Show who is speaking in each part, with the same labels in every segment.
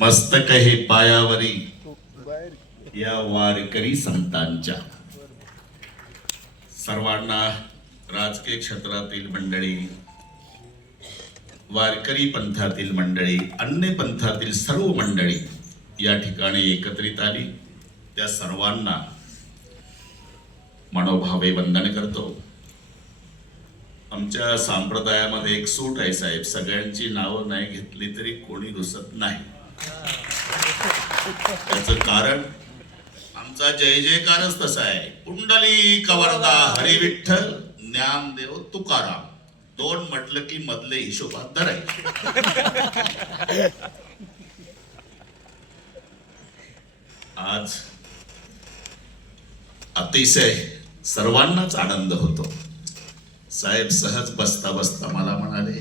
Speaker 1: मस्तक हे पायावरी या वारकरी संतांच्या. सर्वांना राजकीय क्षेत्रातील मंडळी वारकरी पंथातील मंडळी अन्य पंथातील सर्व मंडळी या ठिकाणी एकत्रित आली. त्या सर्वांना मनोभावे वंदन करतो. आमच्या संप्रदायामध्ये एक सूट आहे साहेब सगळ्यांची नावं नाही घेतली तरी कोणी रुसत नाही. त्याचं कारण आमचा जय जयकारच तसा आहे. कुंडली कवरदा हरिविठ्ठल ज्ञानदेव तुकाराम. दोन म्हटलं की मधले हिशोबात धरायचे. आज अतिशय सर्वांनाच आनंद होतो. साहेब सहज बसता बसता मला म्हणाले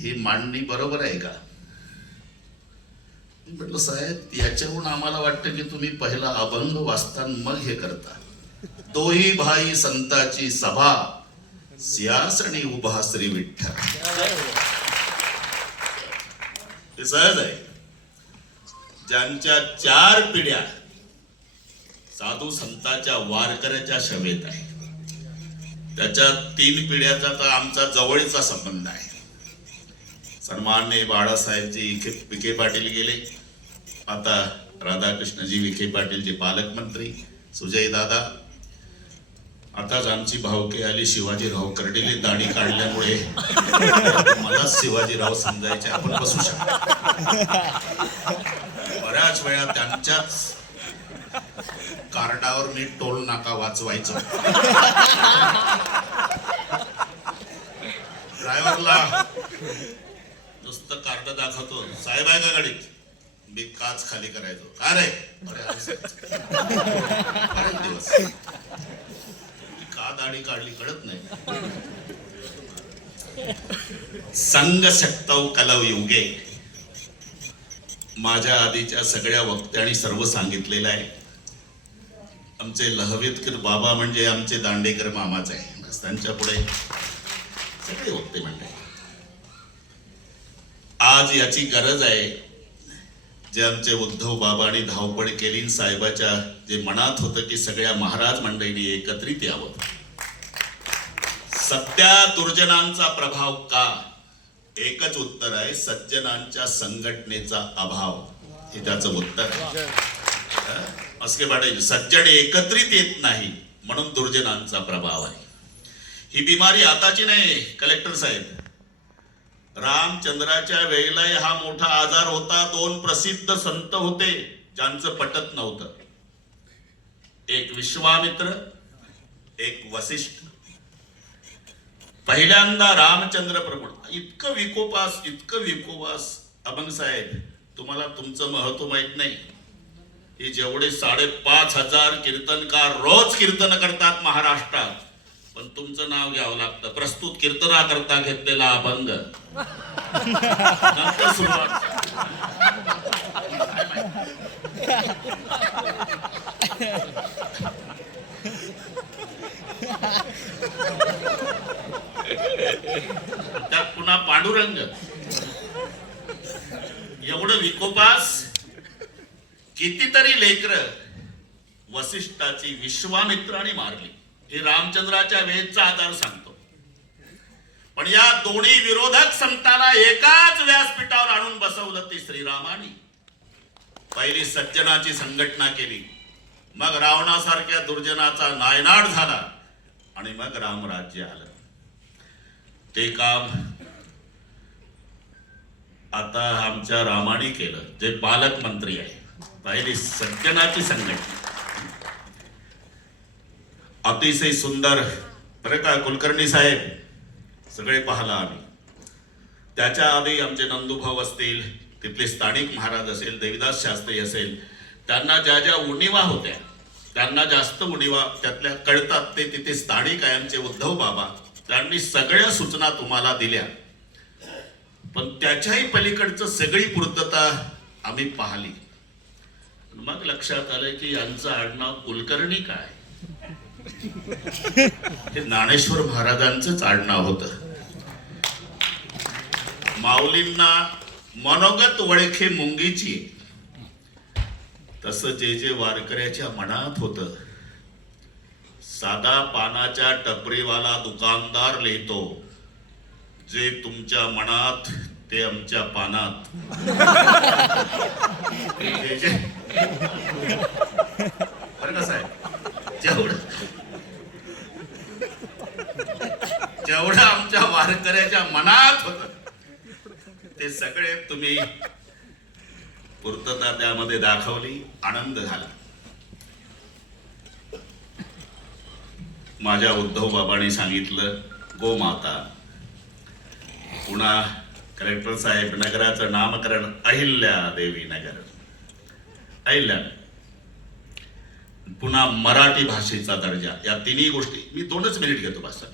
Speaker 1: ही मांडणी बरोबर आहे का? म्हटलं साहेब याच्याहून आम्हाला वाटतं की तुम्ही पहिला अभंग वाचता मग हे करता. तोही भाई संताची सभा सियासणी उभा श्री विठ्ठल. ते सहज आहे. ज्यांच्या चार पिढ्या साधू संताच्या वारकऱ्याच्या शवेत आहे त्याच्या तीन पिढ्याचा तर आमचा जवळचा संबंध आहे. सन्मान्य बाळासाहेबजी जी विखे पाटील गेले. आता राधाकृष्णजी विखे पाटीलचे पालकमंत्री सुजय दादा. आताच आमची भावके आली शिवाजीराव कर्डिले दाढी काढल्यामुळे मला शिवाजीराव समजायचे आपण बसू शकतो. बऱ्याच वेळा त्यांच्याच कार्डावर मी टोल नाका वाचवायचो. ड्रायव्हरला नुसतं कार्ड दाखवतो. साहेब आहे का गाडीत? मी काच खाली करायचो. का रे? दिवस. का दाढी काढली कळत नाही. संग शक्तव कलव युगे. माझ्या आधीच्या सगळ्या वक्त्यांनी सर्व सांगितलेलं आहे. आमचे लहवीतकर बाबा म्हणजे आमचे दांडेकर मामाच आहे. त्यांच्या पुढे सगळे वक्ते म्हणले आज याची गरज आहे. जे आमचे उद्धव बाबांनी धावपळ केली साहेबाच्या जे मनात होतं की सगळ्या महाराज मंडळींनी एकत्रित यावं. सत्या दुर्जनांचा प्रभाव का? एकच उत्तर आहे सज्जनांच्या संघटनेचा अभाव. हे त्याचं उत्तर आहे. हं? असं सज्जन एकत्रित येत नाही म्हणून दुर्जनांचा प्रभाव आहे. ही बिमारी आताची नाही कलेक्टर साहेब. रामचंद्राच्या वेळेला हा मोठा आजार होता. दोन प्रसिद्ध संत होते ज्यांचं पटत नव्हतं. एक विश्वामित्र एक वसिष्ठ. पहिल्यांदा रामचंद्र प्रभू इतकं विकोपास इतकं विकोपास. अभंग साहेब तुम्हाला तुमचं महत्त्व माहीत नाही. हे जेवढे साडेपाच हजार कीर्तनकार रोज कीर्तन करतात महाराष्ट्रात. पण तुमचं नाव घ्यावं लागतं. प्रस्तुत कीर्तना करता घेतलेला अभंग. नंतर सुरुवात. त्यात पुन्हा पांडुरंग. एवढं विकोपास कितीतरी लेकर वसिष्ठाची विश्वामित्राने मारली. हे रामचंद्राच्या वेदचा आधार सांगतो. पण या दोन्ही विरोधक संताला एकाच व्यासपीठावर आणून बसवलं ती श्रीरामानी. पहिली सज्जनाची संघटना केली. मग रावणासारख्या दुर्जनाचा नायनाट झाला आणि मग रामराज्य आलं. ते काम आता आमच्या रामाने केलं. जे पालकमंत्री आहे. पहिली सज्जनाची संघटना. अतिशय सुंदर बरं का कुलकर्णी साहेब? सगळे पाहला आम्ही. त्याच्या आधी आमचे नंदूभाऊ असतील तिथले स्थानिक महाराज असेल देविदास शास्त्री असेल त्यांना ज्या ज्या उणीवा होत्या त्यांना जास्त उणीवा त्यातल्या कळतात ते तिथे स्थानिक आहे आमचे उद्धव बाबा. त्यांनी सगळ्या सूचना तुम्हाला दिल्या. पण त्याच्याही पलीकडचं सगळी पूर्तता आम्ही पाहिली. मग लक्षात आलं की यांचं आडनाव कुलकर्णी काय? हे ज्ञानेश्वर महाराजांचंच आडनाव होतं. माऊलींना मनोगत वळखे मुंगीची. तस जे जे वारकऱ्याच्या मनात होत साधा पानाच्या टपरीवाला दुकानदार लिहितो जे तुमच्या मनात ते आमच्या पानात. जे- जे- कसं आहे जेवढं जेवढं आमच्या वारकऱ्याच्या मनात होत. ते सगळे तुम्ही पूर्तता त्यामध्ये दाखवली आनंद झाला. माझ्या उद्धव बाबांनी सांगितलं गोमाता पुन्हा कलेक्टर साहेब नगराचं नामकरण अहिल्या देवी नगर. अहिल्या पुन्हा मराठी भाषेचा दर्जा. या तिन्ही गोष्टी मी दोनच मिनिट घेतो बस.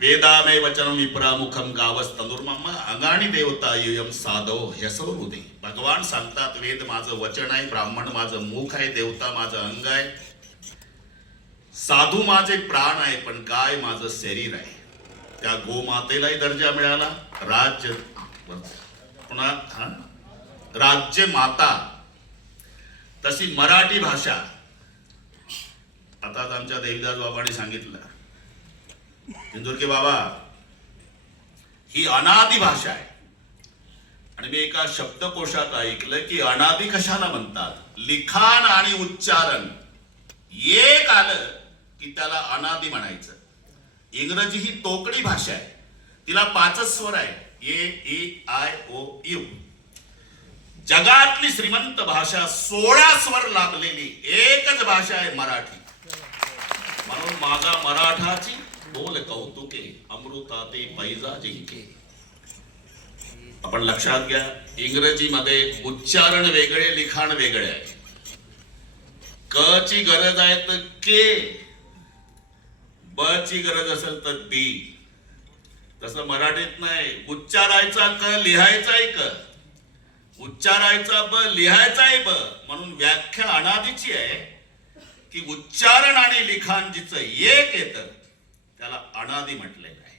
Speaker 1: तिन्ही गोष्टी वेदामे वचन विप्रामुखम गावस तनुर्मम अंगाणी देवता युयम साधव ह्यसवरुदे भगवान सांगतात वेद माझं वचन आहे ब्राह्मण माझं मुख आहे देवता माझं अंग आहे. साधू माझे प्राण आहे पण गाय माझं शरीर आहे. त्या गोमातेलाही दर्जा मिळाला. राज्य पुन्हा राज्य माता. तशी मराठी भाषा. आताच आमच्या देवीदास बाबांनी सांगितलं. इंदुरके बाबा ही अनादी भाषा आहे. आणि मी एका शब्दकोशात ऐकलं की अनादी कशाला म्हणतात? लिखाण आणि उच्चारण. एक आलं की त्याला अनादी म्हणायचं. इंग्रजी ही तोकडी भाषा आहे. तिला पाचच स्वर आहे A E I O U जगातली श्रीमंत भाषा सोळा स्वर लाभलेली एकच भाषा आहे मराठी. म्हणून माझा मराठाची बोल कौतुके अमृताते पैजा जिंके। आपण लक्षात घ्या इंग्रजीमध्ये उच्चारण वेगळे लिखाण वेगळे आहे. क ची गरज आहे तर के. ब ची गरज असेल तर बी. तसं मराठीत नाही. उच्चारायचा क लिहायचाही क. उच्चारायचा ब लिहायचाही ब. म्हणून व्याख्या अनादीची आहे की उच्चारण आणि लिखाण जिचं एक येतं त्याला अनादी म्हटलेलं आहे.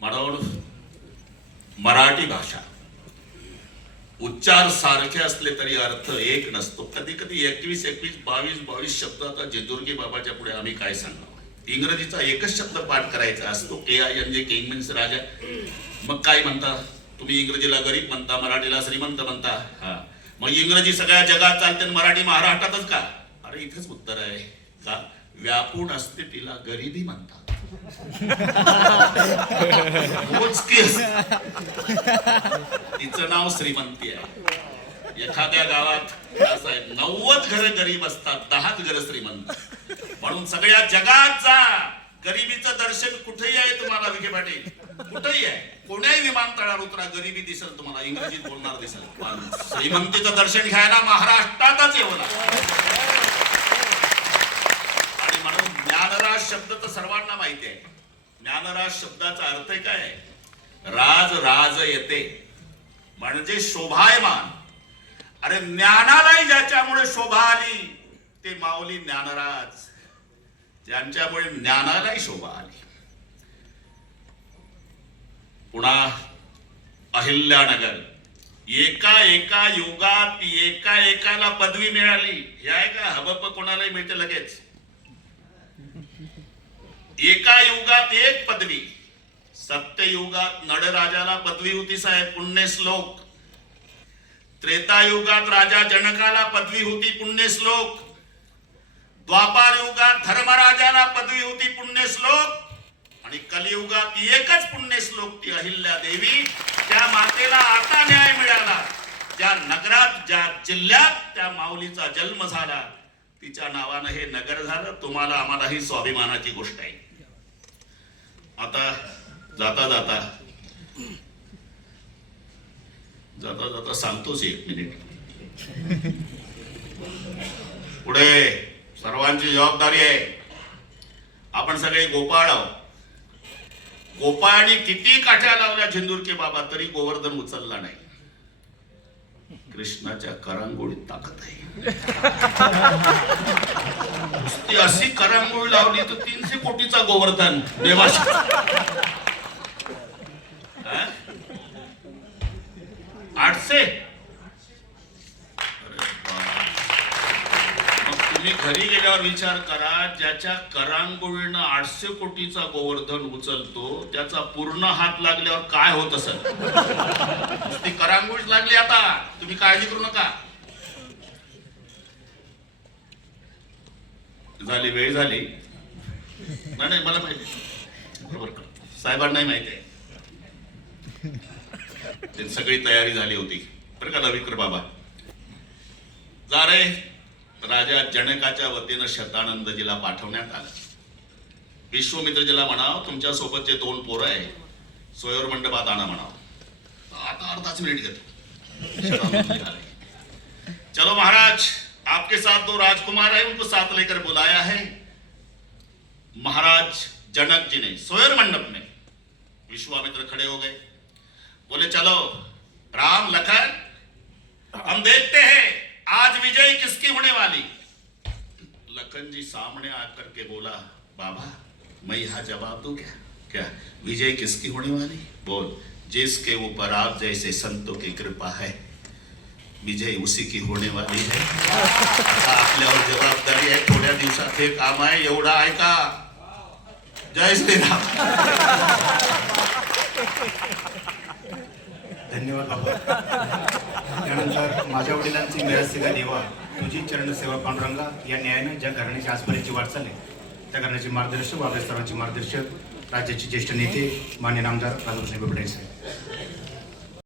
Speaker 1: म्हणून मराठी भाषा. उच्चार सारखे असले तरी अर्थ एक नसतो. कधी कधी एकवीस एकवीस बावीस बावीस शब्द आता जेदुर्गी बाबाच्या पुढे आम्ही काय सांगावं इंग्रजीचा एकच शब्द पाठ करायचा असतो. K I N G king means राजा. मग काय म्हणता? तुम्ही इंग्रजीला गरीब म्हणता मराठीला श्रीमंत म्हणता. हा. मग इंग्रजी सगळ्या जगात चालते आणि मराठी महाराष्ट्रातच का? अरे इथेच उत्तर आहे. का? व्यापून असते तिला गरिबी म्हणतात. तिचं नाव श्रीमंती आहे. एखाद्या गावात नव्वद घर गरीब असतात दहाच घर श्रीमंत. म्हणून सगळ्या जगात जा गरिबीचं दर्शन कुठेही आहे तुम्हाला विखे पाटील? कुठेही आहे. कोण्याही विमानतळावर उतरा गरिबी दिसेल तुम्हाला इंग्रजीत बोलणार दिसेल. श्रीमंतीचं दर्शन घ्यायला महाराष्ट्रातच येऊ आणि म्हणून ज्ञानराज शब्द तर सर्वांना माहिती आहे. ज्ञानराज शब्दाचा अर्थ काय राज राज येते. म्हणजे शोभायमान. अरे ज्ञानालाही ज्याच्यामुळे शोभा आली ते माऊली ज्ञानराज. ज्यांच्यामुळे ज्ञानालाही शोभा आली. पुन्हा अहिल्यानगर. एका एका युगात एका एकाला पदवी मिळाली. हे आहे का? हबप कोणालाही मिळते लगेच. एका युगात एक पदवी. सत्ययुगात नडराजाला पदवी होती साहेब पुण्य श्लोक. त्रेतायुगात राजा जनकाला पदवी होती पुण्य श्लोक. द्वापार युगात धर्मराजाला पदवी होती पुण्य श्लोक. आणि कलियुगात एकच पुण्य श्लोक ती अहिल्या देवी. त्या मातेला आता न्याय मिळाला. ज्या नगरात ज्या जिल्ह्यात त्या माऊलीचा जन्म झाला तिच्या नावानं हे नगर झालं. तुम्हाला आम्हाला ही स्वाभिमानाची गोष्ट आहे. आता जाता जाता जाता जाता सांगतोच एक मिनिट पुढे सर्वांची जबाबदारी आहे. आपण सगळे गोपाळ आहोत. गोपाळाने किती काठ्या लावल्या झेंदूरके बाबा तरी गोवर्धन उचलला नाही. कृष्णाच्या करांगोळीत ताकद आहे. नुसती अशी करांगोळी लावली तर तीनशे कोटीचा गोवर्धन देवाश. आठशे? तुम्ही घरी गेल्यावर विचार करा ज्याच्या करांगोळीनं आठशे कोटीचा गोवर्धन उचलतो त्याचा पूर्ण हात लागल्यावर काय होत असेल? ती करांगोळीच लागली आता. तुम्ही काळजी करू नका. झाली वेळ झाली. नाही नाही मला माहिती बरोबर का माहिती आहे. सगळी तयारी झाली होती. बरं का लविकर बाबा? जा रे. राजा जनकाच्या वतीनं शतानंदजीला पाठवण्यात आलं. विश्वमित्रजीला म्हणाव तुमच्या सोबतचे दोन पोरं आहे स्वयंवर मंडपात आणा म्हणाव. आता अर्धाच मिनिट घेतो. चलो महाराज आपके साथ दो राजकुमार है उनको साथ लेकर बुलाया है। महाराज जनक जी ने सोयर मंडप में विश्वामित्र खड़े हो गए। बोले चलो राम लखन हम देखते विजय किसकी होने वाली? लखन जी सामने आकर के बोला, बाबा, मैं यहाँ जवाब दूँ क्या? क्या विजय किसकी होने वाली? बोल, जिसके ऊपर आप जैसे संतों की कृपा है, विजय उसी की होने वाली है। आपल्यावर जबाबदारी आहे थोड्या दिवसात हे काम आहे एवढा ऐका जय श्रीराम
Speaker 2: धन्यवाद त्यानंतर माझ्या वडिलांची मिरासिका देवा तुझी चरणसेवा पांडुरंगा या न्यायाने ज्या घराण्याची आजपर्यंतची वाटचाल आहे त्या घराण्याचे मार्गदर्शक व मार्गदर्शक राज्याचे ज्येष्ठ नेते मान्य नामदार राधाकृष्ण बेबडे साहेब.